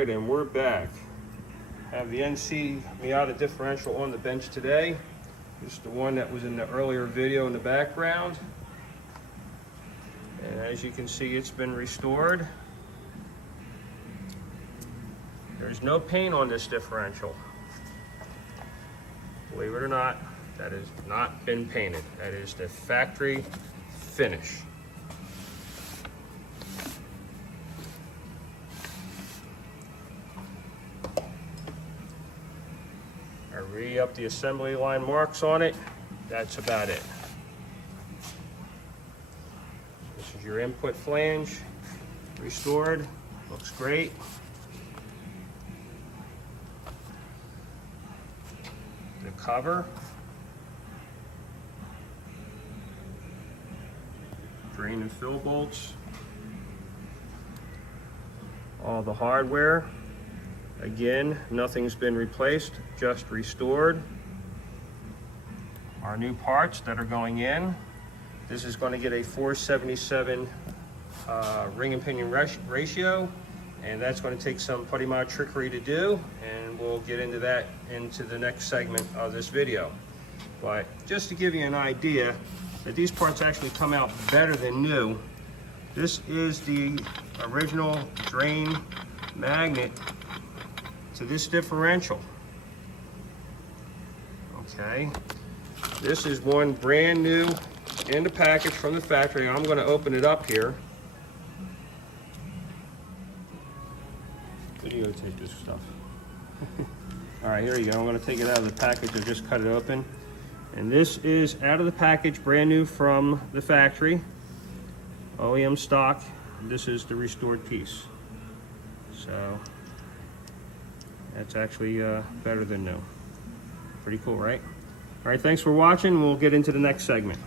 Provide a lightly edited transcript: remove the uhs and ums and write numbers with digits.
Alright, and we're back. Have the NC Miata differential on the bench today. This is the one that was in the earlier video in the background. And as you can see, it's been restored. There's no paint on this differential. Believe it or not, that has not been painted. That is the factory finish. I re-up the assembly line marks on it. That's about it. This is your input flange, restored. Looks great. The cover. Drain and fill bolts. All the hardware. Again, nothing's been replaced, just restored. Our new parts that are going in. This is going to get a 477 ring and pinion ratio, and that's going to take some PuddyMod trickery to do, and we'll get into that into the next segment of this video. But just to give you an idea that these parts actually come out better than new, this is the original drain magnet to this differential. Okay, this is one brand new in the package from the factory. I'm going to open it up here. Videotape this stuff. All right, here you go. I'm going to take it out of the package. I just cut it open, and this is out of the package, brand new from the factory, OEM stock. This is the restored piece. So that's actually better than new. Pretty cool, right? All right, thanks for watching. We'll get into the next segment.